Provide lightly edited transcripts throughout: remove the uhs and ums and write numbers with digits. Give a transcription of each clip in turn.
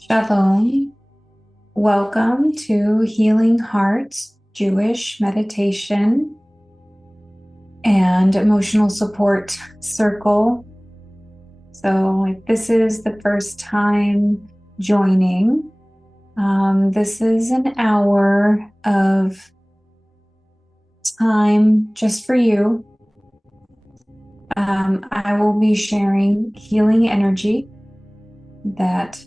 Shalom. Welcome to Healing Hearts Jewish Meditation and Emotional Support Circle. So if this is the first time joining, this is an hour of time just for you. I will be sharing healing energy that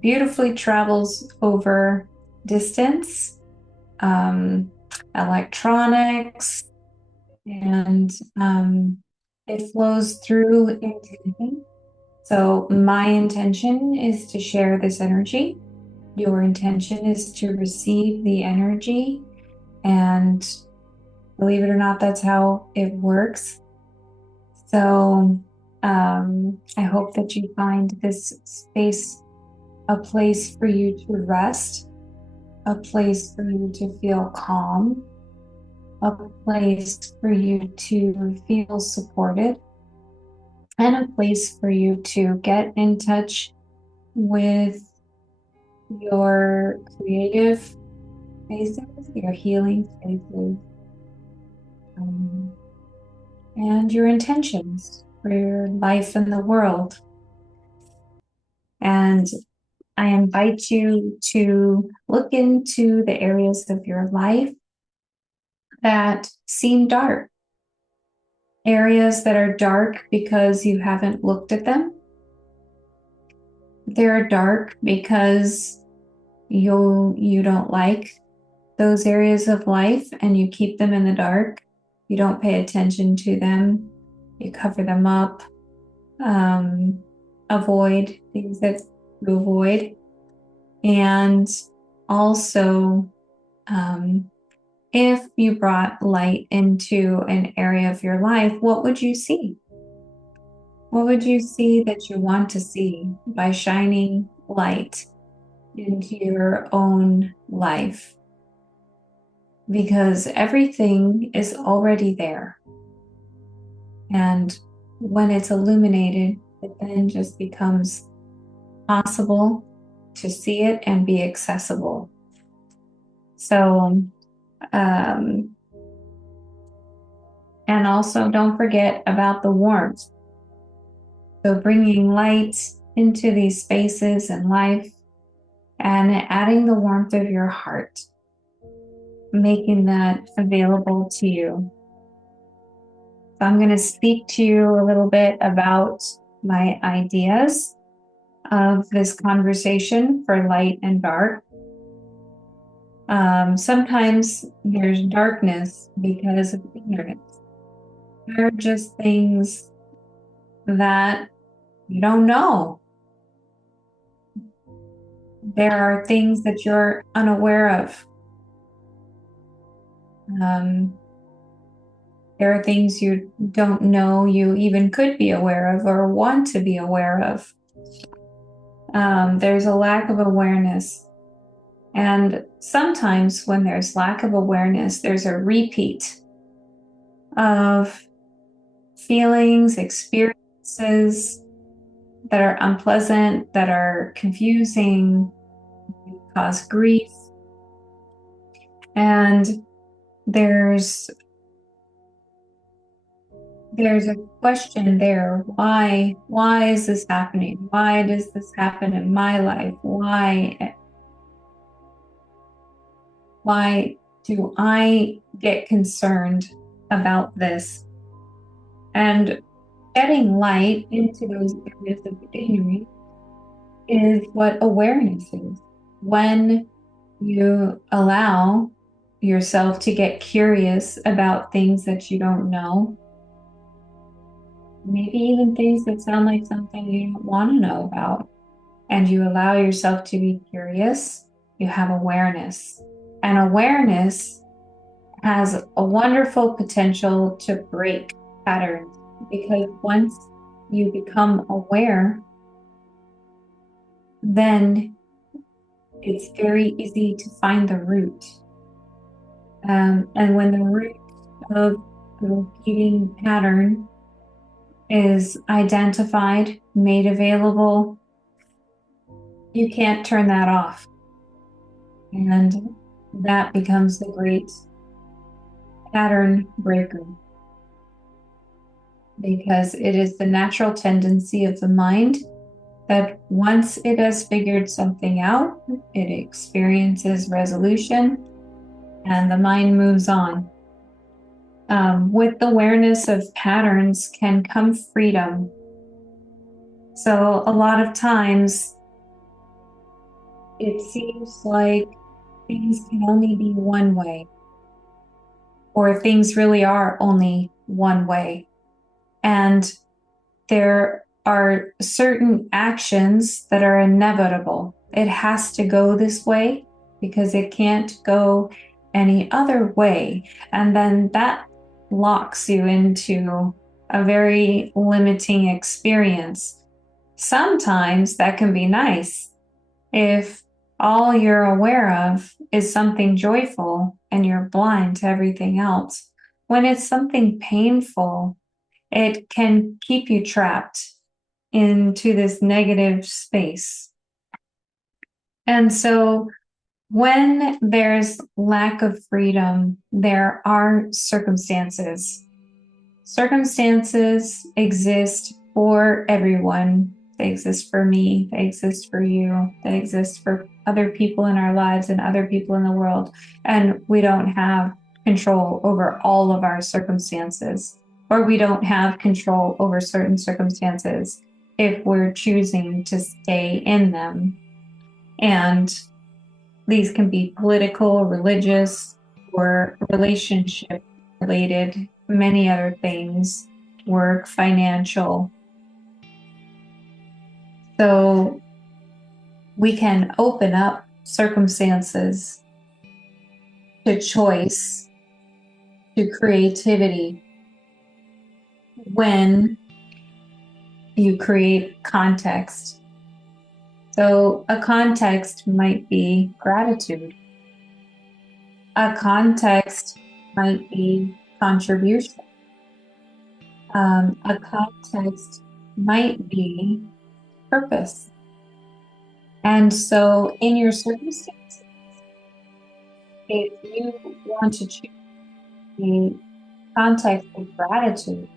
beautifully travels over distance, electronics, and it flows through intention. So my intention is to share this energy. Your intention is to receive the energy, and believe it or not, that's how it works. So I hope that you find this space a place for you to rest, a place for you to feel calm, a place for you to feel supported, and a place for you to get in touch with your creative spaces, your healing spaces, and your intentions for your life in the world. And I invite you to look into the areas of your life that seem dark, areas that are dark because you haven't looked at them. They're dark because you don't like those areas of life and you keep them in the dark. You don't pay attention to them. You cover them up. Avoid things that you avoid. And also, if you brought light into an area of your life, what would you see? What would you see that you want to see by shining light into your own life? Because everything is already there. And when it's illuminated, it then just becomes possible to see it and be accessible. So, and also don't forget about the warmth. So bringing light into these spaces in life and adding the warmth of your heart, making that available to you. So I'm going to speak to you a little bit about my ideas of this conversation for light and dark. Sometimes there's darkness because of ignorance. There are just things that you don't know. There are things that you're unaware of. There are things you don't know you even could be aware of or want to be aware of. There's a lack of awareness. And sometimes when there's lack of awareness, there's a repeat of feelings, experiences that are unpleasant, that are confusing, cause grief. And there's a question there. Why is this happening? Why does this happen in my life? Why do I get concerned about this? And shedding light into those areas of ignorance is what awareness is. When you allow yourself to get curious about things that you don't know, maybe even things that sound like something you don't want to know about, and you allow yourself to be curious, you have awareness. And awareness has a wonderful potential to break patterns, because once you become aware, then it's very easy to find the root. And when the root of the repeating pattern is identified, made available, you can't turn that off. And that becomes the great pattern breaker, because it is the natural tendency of the mind that once it has figured something out, it experiences resolution and the mind moves on. With awareness of patterns can come freedom. So a lot of times it seems like things can only be one way, or things really are only one way. And there are certain actions that are inevitable. It has to go this way because it can't go any other way. And then that locks you into a very limiting experience. Sometimes that can be nice if all you're aware of is something joyful and you're blind to everything else. When it's something painful, it can keep you trapped into this negative space. And so when there's lack of freedom, there are circumstances. Circumstances exist for everyone. They exist for me, they exist for you, they exist for other people in our lives and other people in the world. And we don't have control over all of our circumstances, or we don't have control over certain circumstances if we're choosing to stay in them. And these can be political, religious, or relationship related, many other things, work, financial. So we can open up circumstances to choice, to creativity, when you create context. So a context might be gratitude. A context might be contribution. A context might be purpose. And so in your circumstances, if you want to choose the context of gratitude,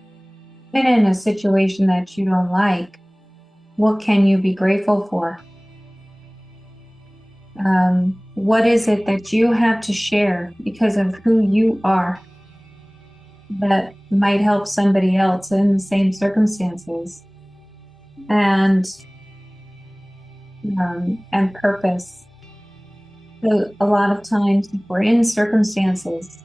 even in a situation that you don't like, what can you be grateful for? What is it that you have to share because of who you are that might help somebody else in the same circumstances? And purpose. So a lot of times if we're in circumstances,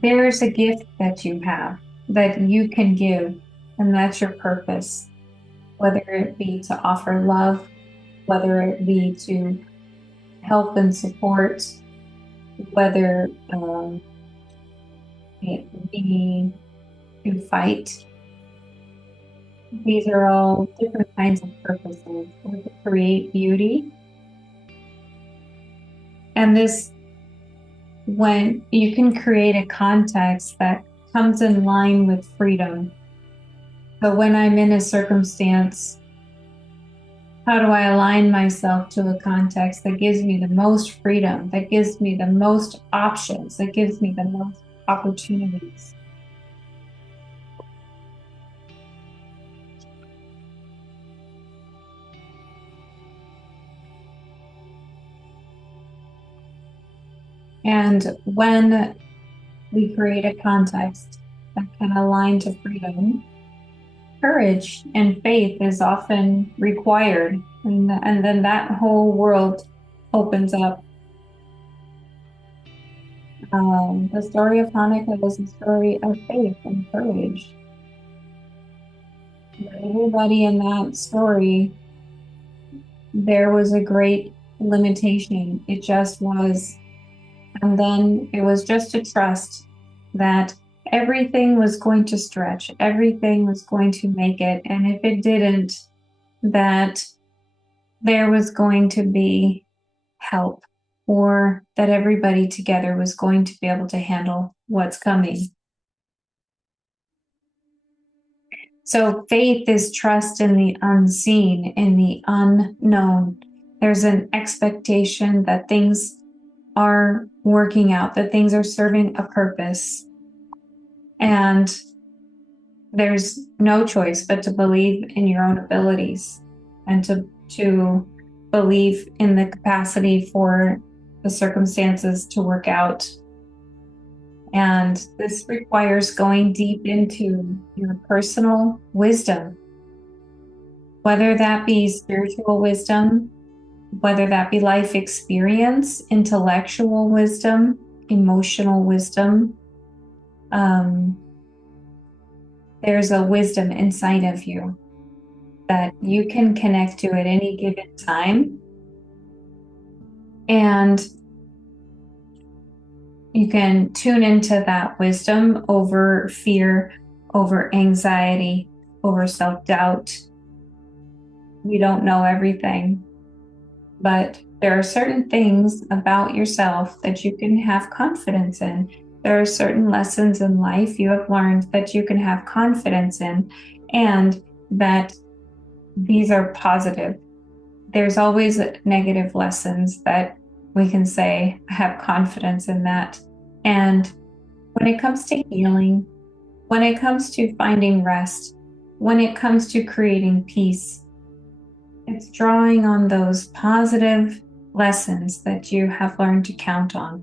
there's a gift that you have that you can give, and that's your purpose, whether it be to offer love, whether it be to help and support, whether it be to fight. These are all different kinds of purposes, or to create beauty. And this, when you can create a context that comes in line with freedom. So when I'm in a circumstance, how do I align myself to a context that gives me the most freedom, that gives me the most options, that gives me the most opportunities? And when we create a context that can align to freedom, courage and faith is often required. And then that whole world opens up. The story of Hanukkah is a story of faith and courage. But everybody in that story, there was a great limitation. It just was. And then it was just to trust that everything was going to stretch, everything was going to make it. And if it didn't, that there was going to be help, or that everybody together was going to be able to handle what's coming. So faith is trust in the unseen, in the unknown. There's an expectation that things are working out, that things are serving a purpose. And there's no choice but to believe in your own abilities and to believe in the capacity for the circumstances to work out. And this requires going deep into your personal wisdom, whether that be spiritual wisdom, whether that be life experience, intellectual wisdom, emotional wisdom. There's a wisdom inside of you that you can connect to at any given time. And you can tune into that wisdom over fear, over anxiety, over self-doubt. We don't know everything, but there are certain things about yourself that you can have confidence in. There are certain lessons in life you have learned that you can have confidence in, and that these are positive. There's always negative lessons that we can say, I have confidence in that. And when it comes to healing, when it comes to finding rest, when it comes to creating peace, it's drawing on those positive lessons that you have learned to count on.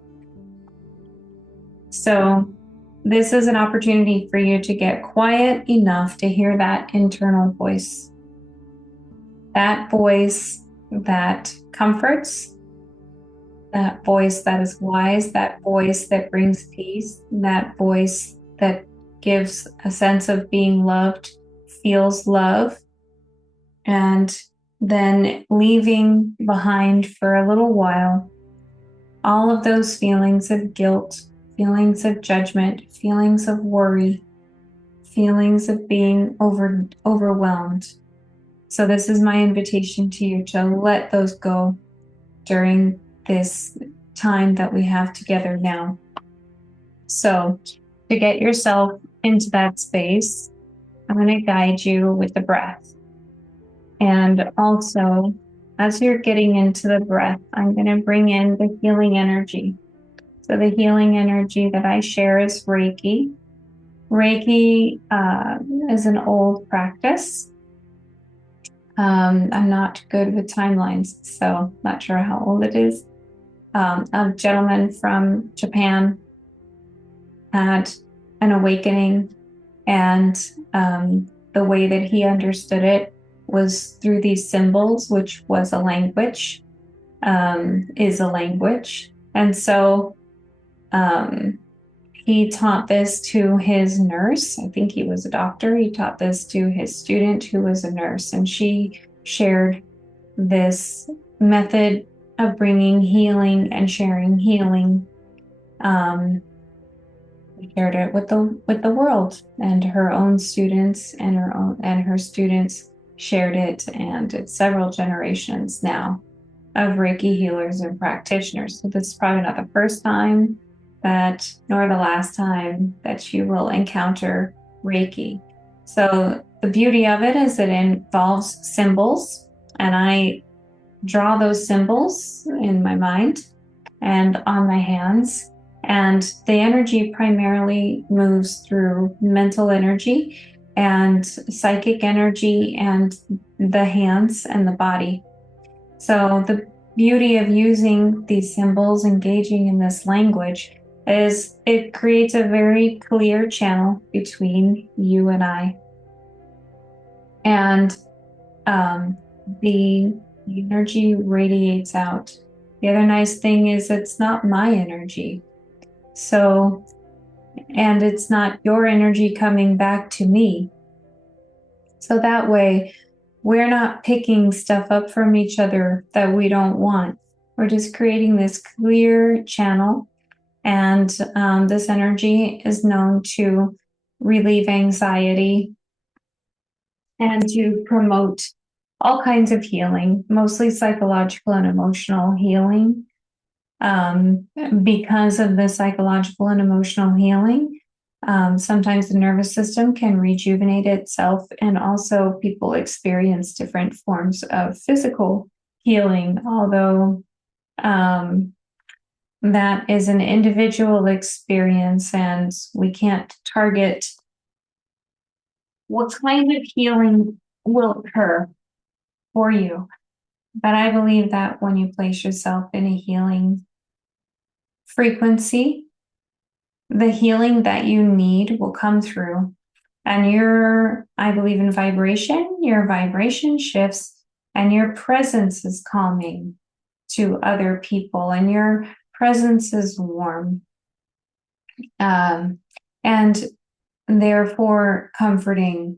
So this is an opportunity for you to get quiet enough to hear that internal voice. That voice that comforts, that voice that is wise, that voice that brings peace, that voice that gives a sense of being loved, feels love, and then leaving behind for a little while all of those feelings of guilt, feelings of judgment, feelings of worry, feelings of being overwhelmed. So this is my invitation to you to let those go during this time that we have together now. So to get yourself into that space, I'm going to guide you with the breath. And also, as you're getting into the breath, I'm going to bring in the healing energy. So the healing energy that I share is Reiki. Reiki is an old practice. I'm not good with timelines, so not sure how old it is. A gentleman from Japan had an awakening, and the way that he understood it was through these symbols, which was a language, is a language. And so he taught this to his nurse. I think he was a doctor. He taught this to his student who was a nurse, and she shared this method of bringing healing and sharing healing. Shared it with the world, and her own students and her students shared it, and it's several generations now of Reiki healers and practitioners. So this is probably not the first time nor the last time that you will encounter Reiki. So the beauty of it is it involves symbols, and I draw those symbols in my mind and on my hands. And the energy primarily moves through mental energy and psychic energy and the hands and the body. So the beauty of using these symbols, engaging in this language, is it creates a very clear channel between you and I. And the energy radiates out. The other nice thing is it's not my energy. So, and it's not your energy coming back to me. So that way, we're not picking stuff up from each other that we don't want. We're just creating this clear channel. And this energy is known to relieve anxiety and to promote all kinds of healing, mostly psychological and emotional healing. Because of the psychological and emotional healing, Sometimes the nervous system can rejuvenate itself, and also people experience different forms of physical healing, although that is an individual experience, and we can't target what kind of healing will occur for you. But I believe that when you place yourself in a healing frequency, the healing that you need will come through. And I believe in vibration, your vibration shifts, and your presence is calming to other people, and your presence is warm, and therefore comforting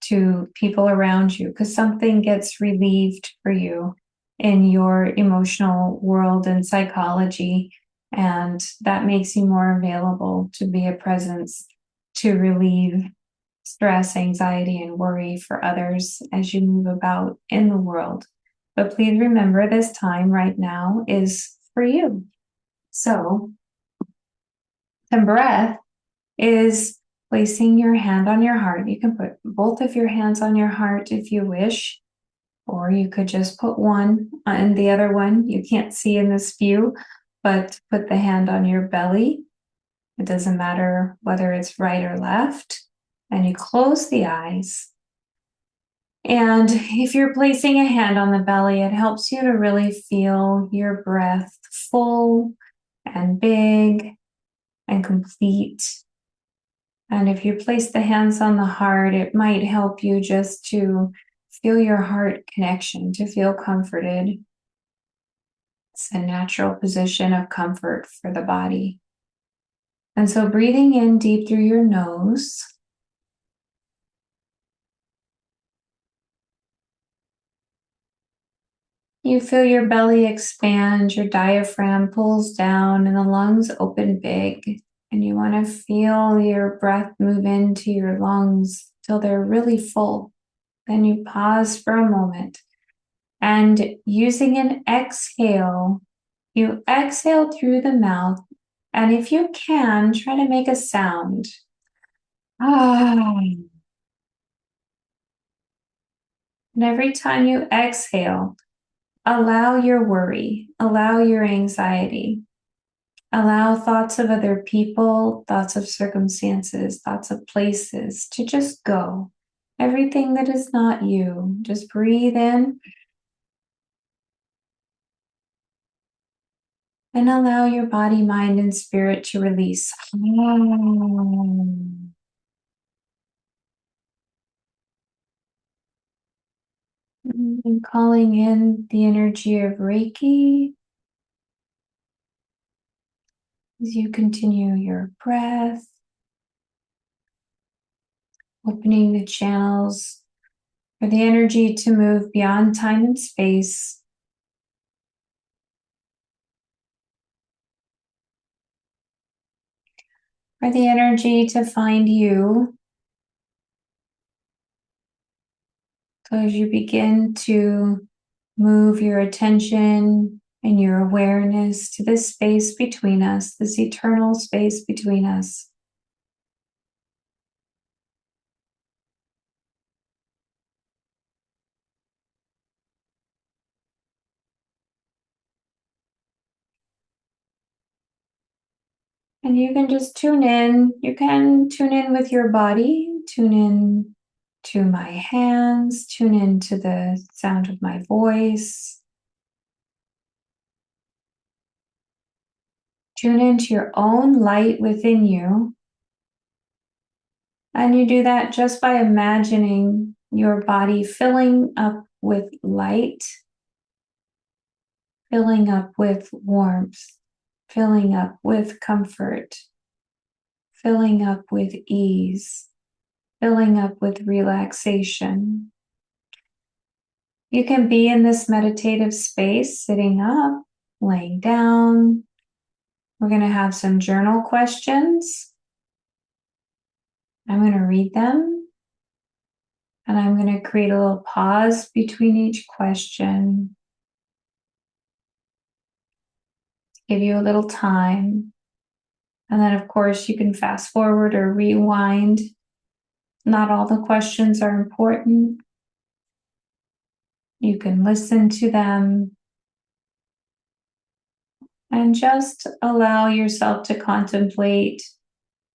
to people around you, because something gets relieved for you in your emotional world and psychology, and that makes you more available to be a presence to relieve stress, anxiety, and worry for others as you move about in the world. But please remember, this time right now is for you. So the breath is placing your hand on your heart. You can put both of your hands on your heart if you wish, or you could just put one and the other one you can't see in this view, but put the hand on your belly. It doesn't matter whether it's right or left. And you close the eyes. And if you're placing a hand on the belly, it helps you to really feel your breath full and big and complete. And if you place the hands on the heart, it might help you just to feel your heart connection, to feel comforted. It's a natural position of comfort for the body. And so breathing in deep through your nose, you feel your belly expand, your diaphragm pulls down, and the lungs open big. And you want to feel your breath move into your lungs till they're really full. Then you pause for a moment. And using an exhale, you exhale through the mouth. And if you can, try to make a sound. Ah. And every time you exhale, allow your worry, allow your anxiety, allow thoughts of other people, thoughts of circumstances, thoughts of places to just go. Everything that is not you, just breathe in and allow your body, mind, and spirit to release. And calling in the energy of Reiki as you continue your breath, opening the channels for the energy to move beyond time and space, for the energy to find you. So as you begin to move your attention and your awareness to this space between us, this eternal space between us, and you can just tune in. You can tune in with your body, tune in to my hands, tune in to the sound of my voice. Tune into your own light within you. And you do that just by imagining your body filling up with light, filling up with warmth, filling up with comfort, filling up with ease, filling up with relaxation. You can be in this meditative space, sitting up, laying down. We're going to have some journal questions. I'm going to read them, and I'm going to create a little pause between each question, give you a little time, And then, of course, you can fast forward or rewind. Not all the questions are important. You can listen to them and just allow yourself to contemplate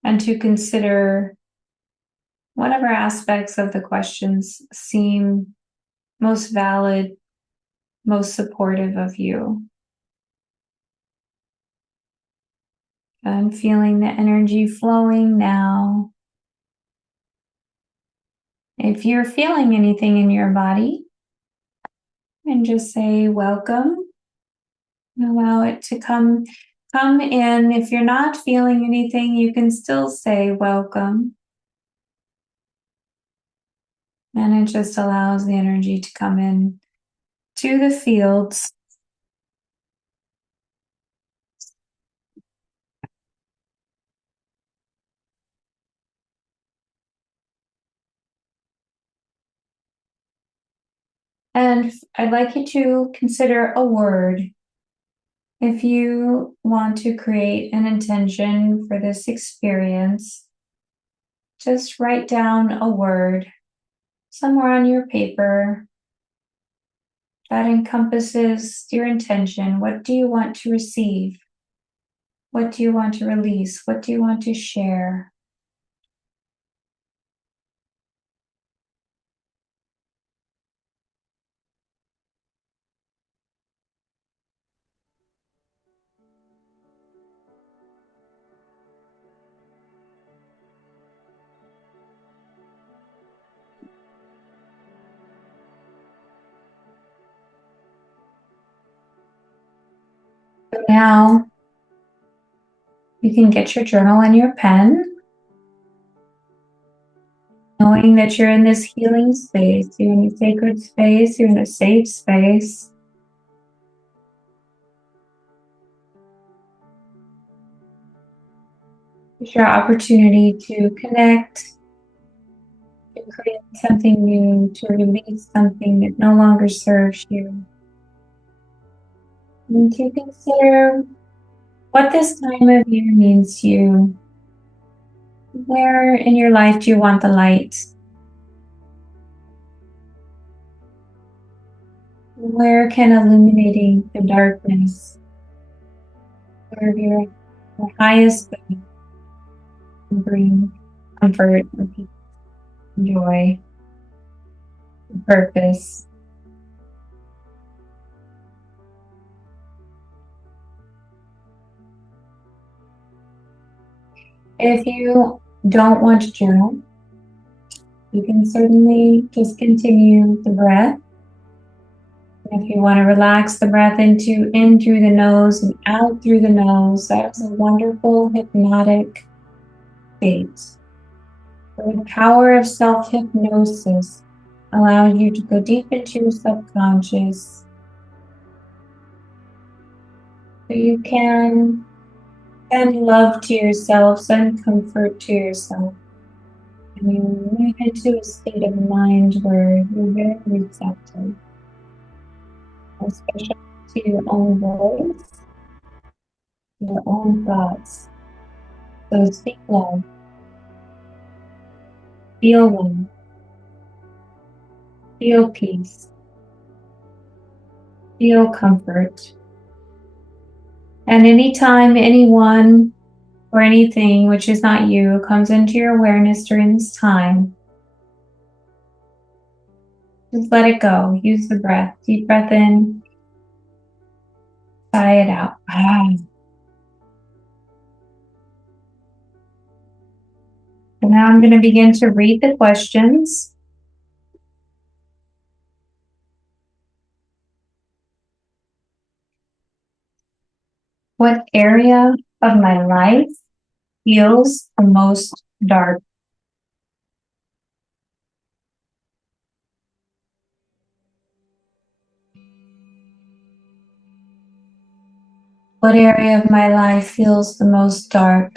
and to consider whatever aspects of the questions seem most valid, most supportive of you. I'm feeling the energy flowing now. If you're feeling anything in your body, and just say welcome. Allow it to come in. If you're not feeling anything, you can still say welcome. And it just allows the energy to come in to the fields. And I'd like you to consider a word. If you want to create an intention for this experience, just write down a word somewhere on your paper that encompasses your intention. What do you want to receive? What do you want to release? What do you want to share? Now, you can get your journal and your pen, knowing that you're in this healing space, you're in a sacred space, you're in a safe space. It's your opportunity to connect, to create something new, to release something that no longer serves you. And to consider what this time of year means to you. Where in your life do you want the light? Where can illuminating the darkness serve your highest good and bring comfort and peace, joy, and purpose? If you don't want to journal, you can certainly just continue the breath. If you want to relax the breath in through the nose and out through the nose, that's a wonderful hypnotic state. The power of self-hypnosis allows you to go deep into your subconscious so you can send love to yourself, send comfort to yourself. And you move into a state of mind where you're very receptive, especially to your own voice, your own thoughts. So speak love, feel love, feel peace, feel comfort. And anytime anyone or anything which is not you comes into your awareness during this time, just let it go. Use the breath. Deep breath in, sigh it out. And now I'm going to begin to read the questions. What area of my life feels the most dark? What area of my life feels the most dark?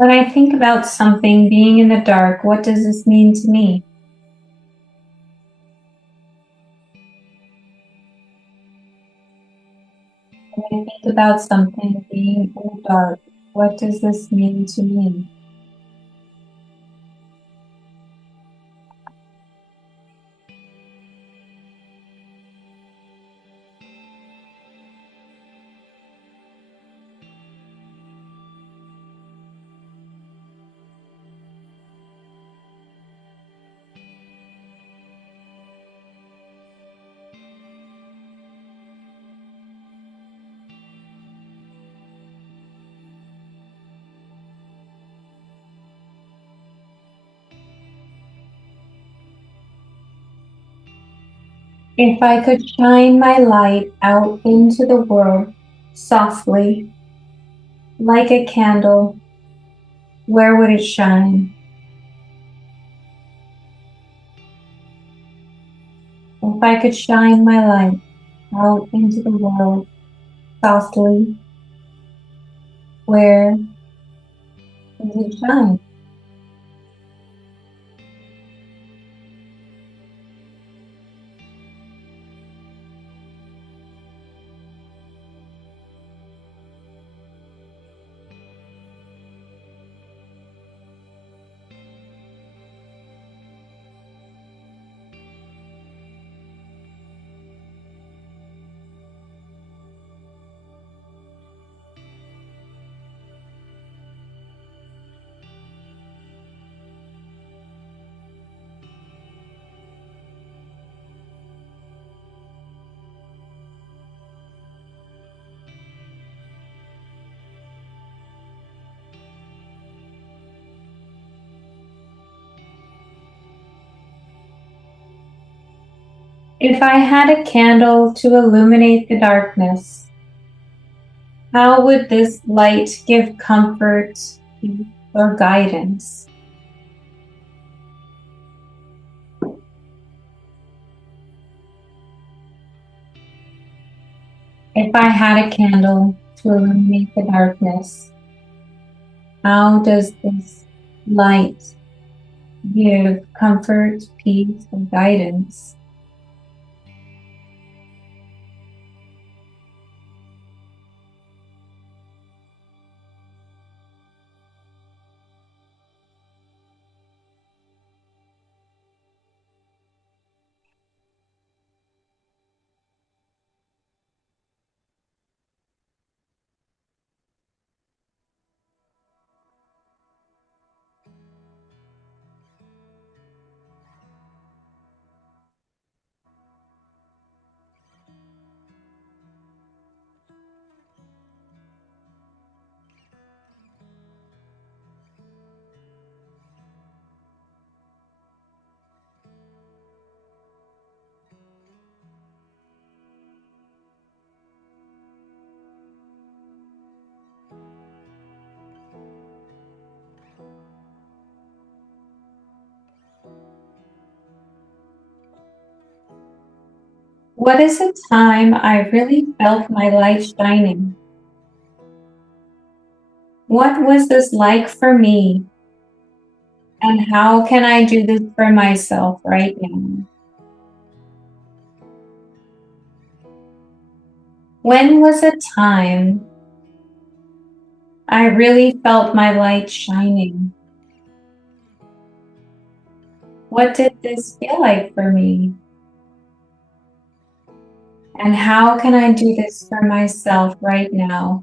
When I think about something being in the dark, what does this mean to me? When I think about something being in the dark, what does this mean to me? If I could shine my light out into the world softly, like a candle, where would it shine? If I could shine my light out into the world softly, where does it shine? If I had a candle to illuminate the darkness, how would this light give comfort or guidance? If I had a candle to illuminate the darkness, how does this light give comfort, peace, and guidance? What is a time I really felt my light shining? What was this like for me? And how can I do this for myself right now? When was a time I really felt my light shining? What did this feel like for me? And how can I do this for myself right now?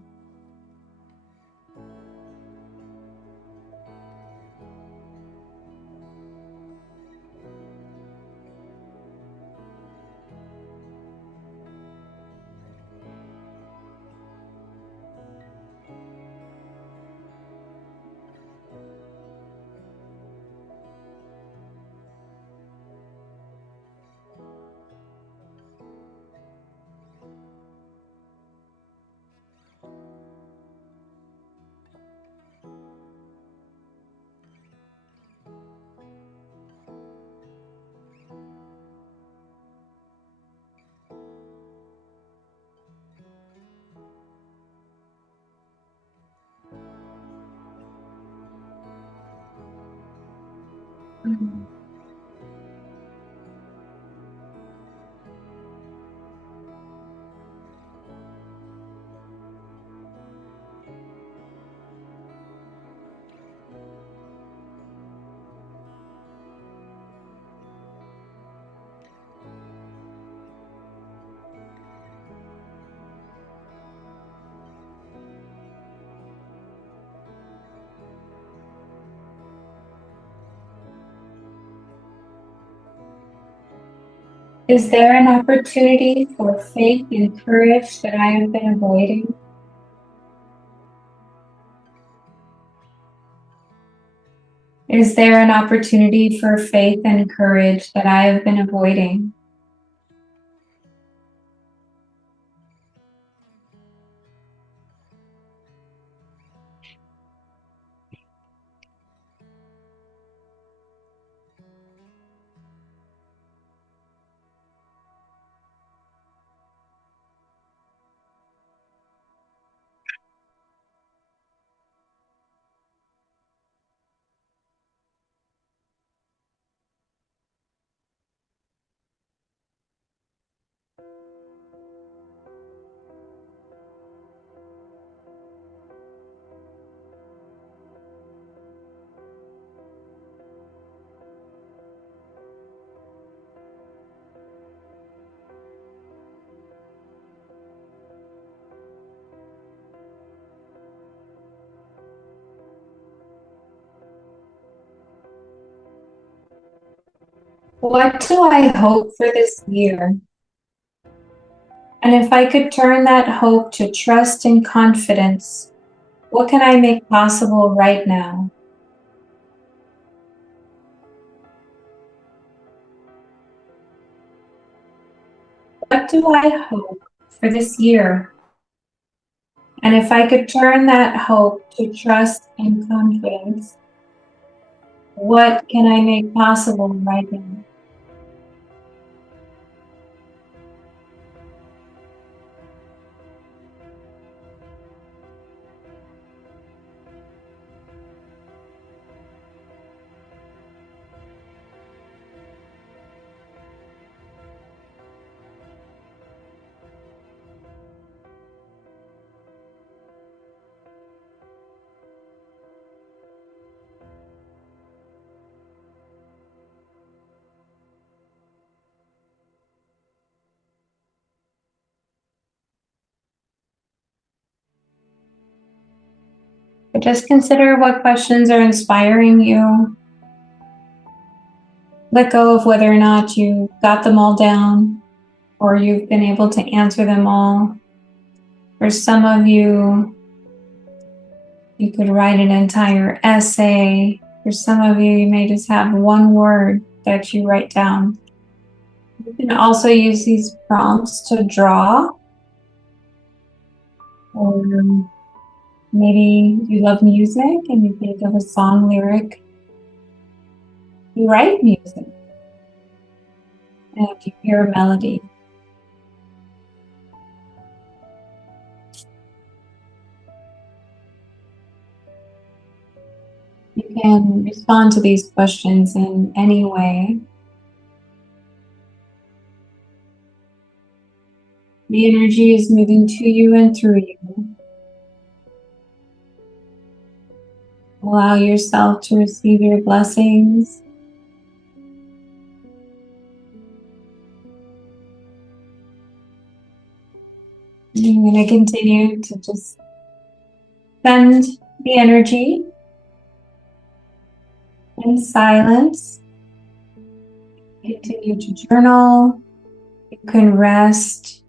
Is there an opportunity for faith and courage that I have been avoiding? Is there an opportunity for faith and courage that I have been avoiding? What do I hope for this year? And if I could turn that hope to trust and confidence, what can I make possible right now? What do I hope for this year? And if I could turn that hope to trust and confidence, what can I make possible right now? But just consider what questions are inspiring you. Let go of whether or not you got them all down or you've been able to answer them all. For some of you, you could write an entire essay. For some of you, you may just have one word that you write down. You can also use these prompts to draw, or maybe you love music and you think of a song lyric. You write music and you hear a melody. You can respond to these questions in any way. The energy is moving to you and through you. Allow yourself to receive your blessings. I'm going to continue to just send the energy in silence. Continue to journal. You can rest.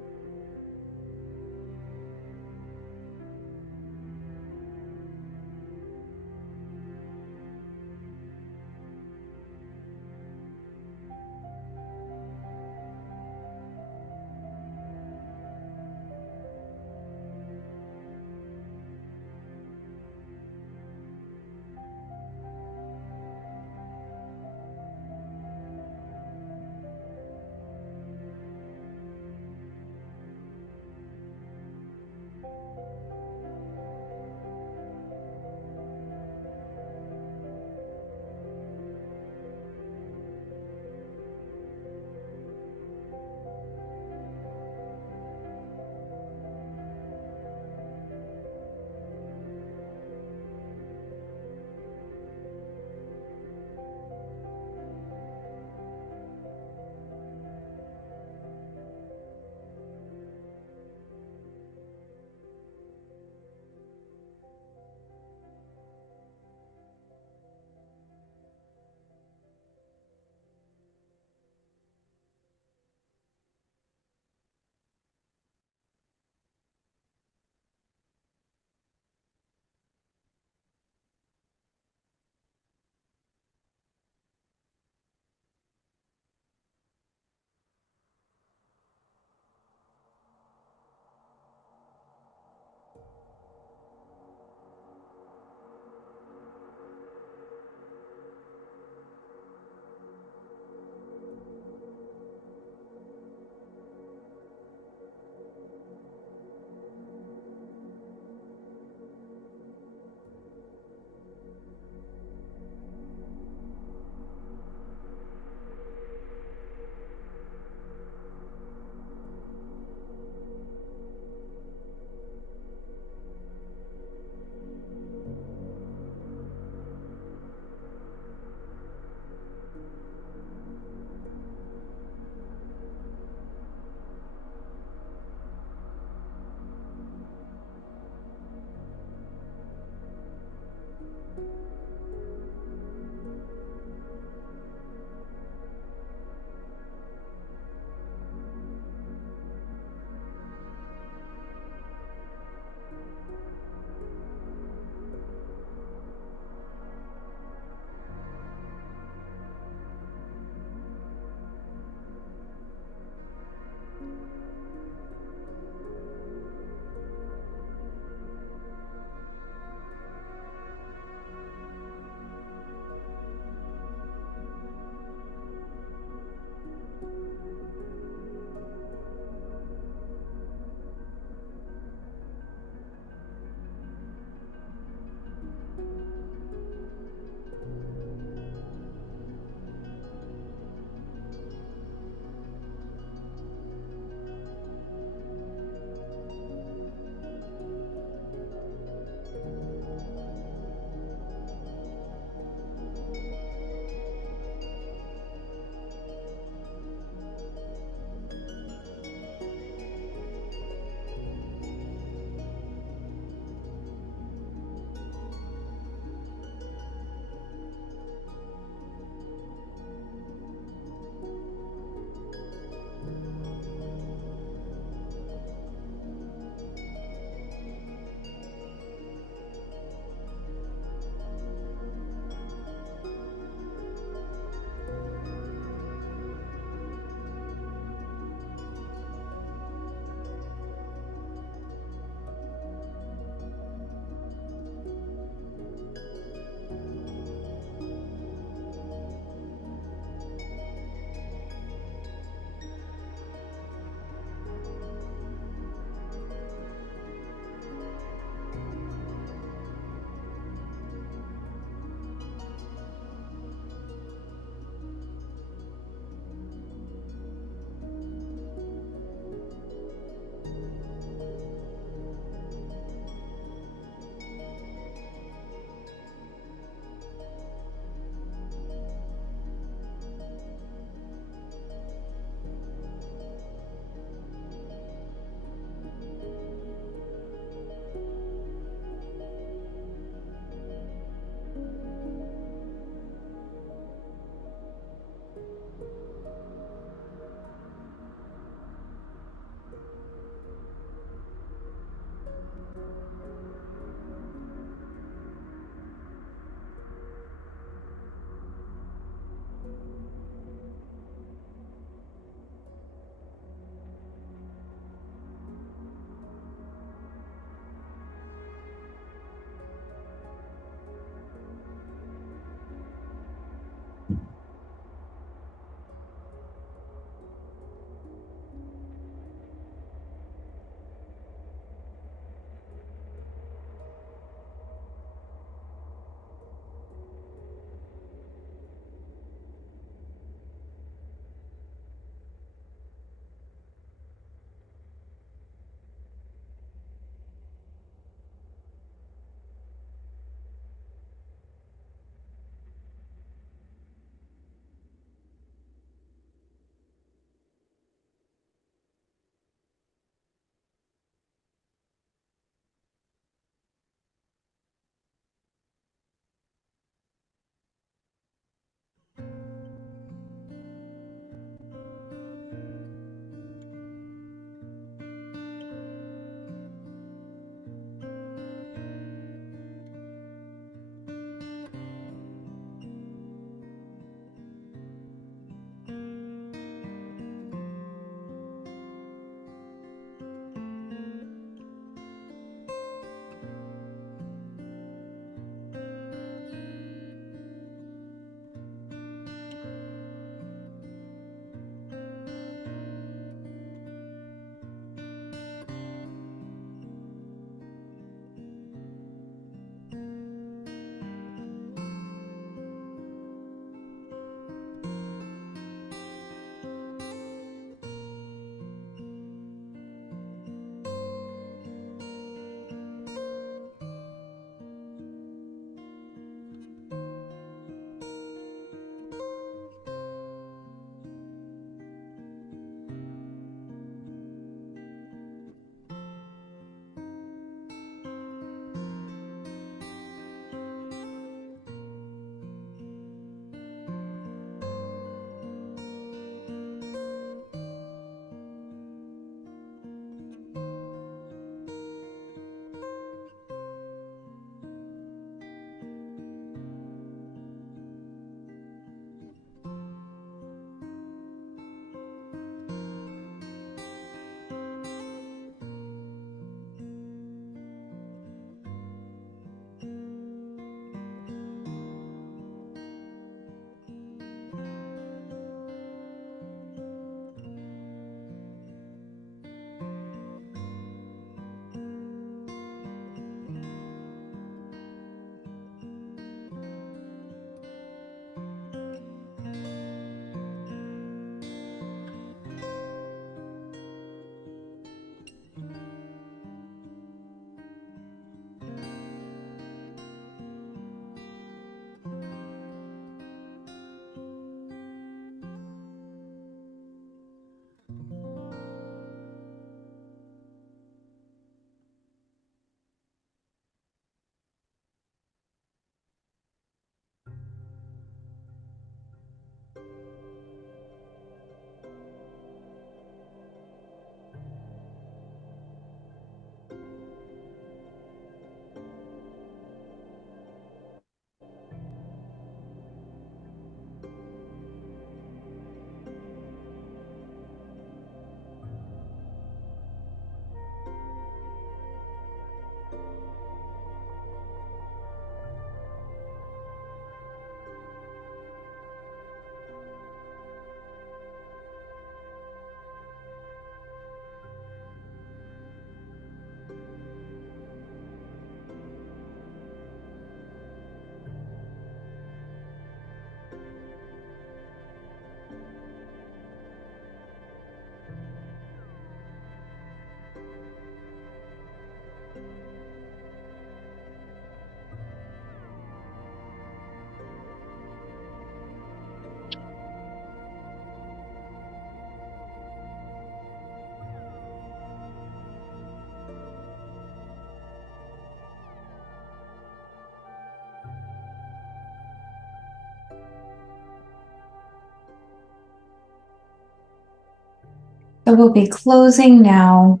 So we'll be closing now.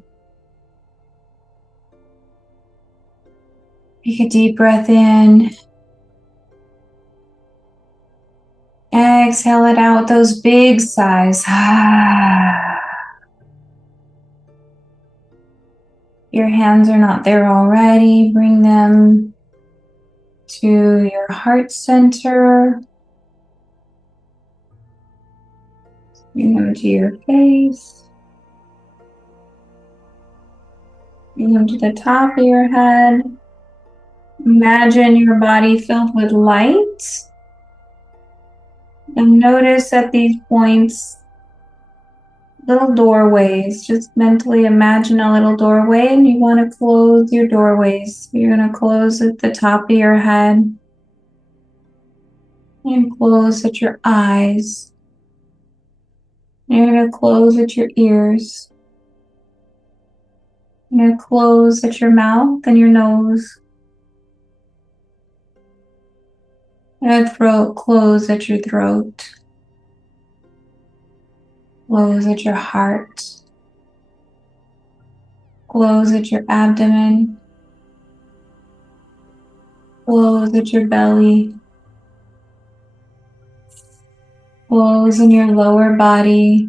Take a deep breath in. Exhale it out, those big sighs. Your hands are not there already. Bring them to your heart center. Bring them to your face. Bring them to the top of your head. Imagine your body filled with light. And notice at these points, little doorways. Just mentally imagine a little doorway, and you want to close your doorways. You're going to close at the top of your head and close at your eyes. You're going to close at your ears. You're going to close at your mouth and your nose. And a throat, close at your throat. Close at your heart. Close at your abdomen. Close at your belly. Close in your lower body.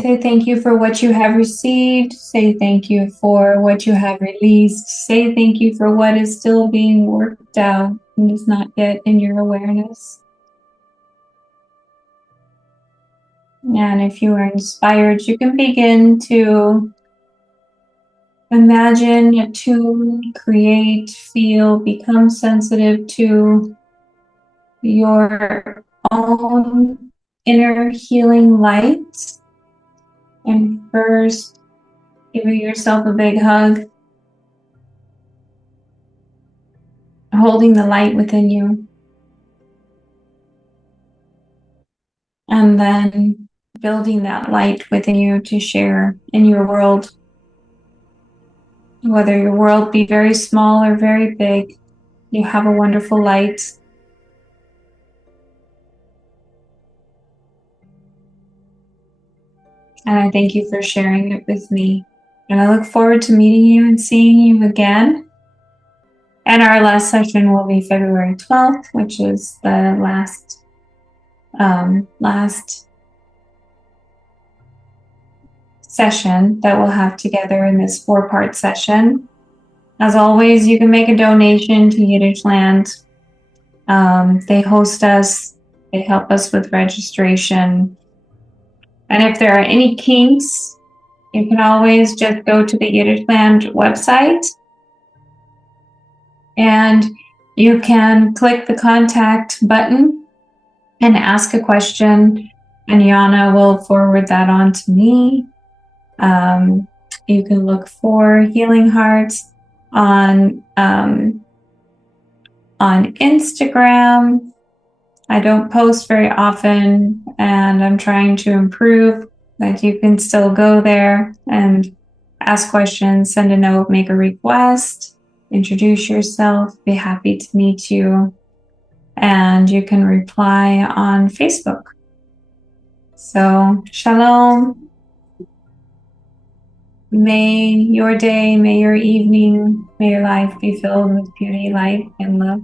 Say thank you for what you have received. Say thank you for what you have released. Say thank you for what is still being worked out and is not yet in your awareness. And if you are inspired, you can begin to imagine, attune, create, feel, become sensitive to your own inner healing light. And first, give yourself a big hug, holding the light within you. And then building that light within you to share in your world. Whether your world be very small or very big, you have a wonderful light. And I thank you for sharing it with me. And I look forward to meeting you and seeing you again. And our last session will be February 12th, which is the last session that we'll have together in this 4-part session. As always, you can make a donation to Yiddishland. They host us, they help us with registration. And if there are any kinks, you can always just go to the Yiddishland website and you can click the contact button and ask a question, and YAAANA will forward that on to me. You can look for Healing Hearts on Instagram. I don't post very often, and I'm trying to improve, but you can still go there and ask questions, send a note, make a request, introduce yourself, be happy to meet you, and you can reply on Facebook. So, shalom. May your day, may your evening, may your life be filled with beauty, light, and love.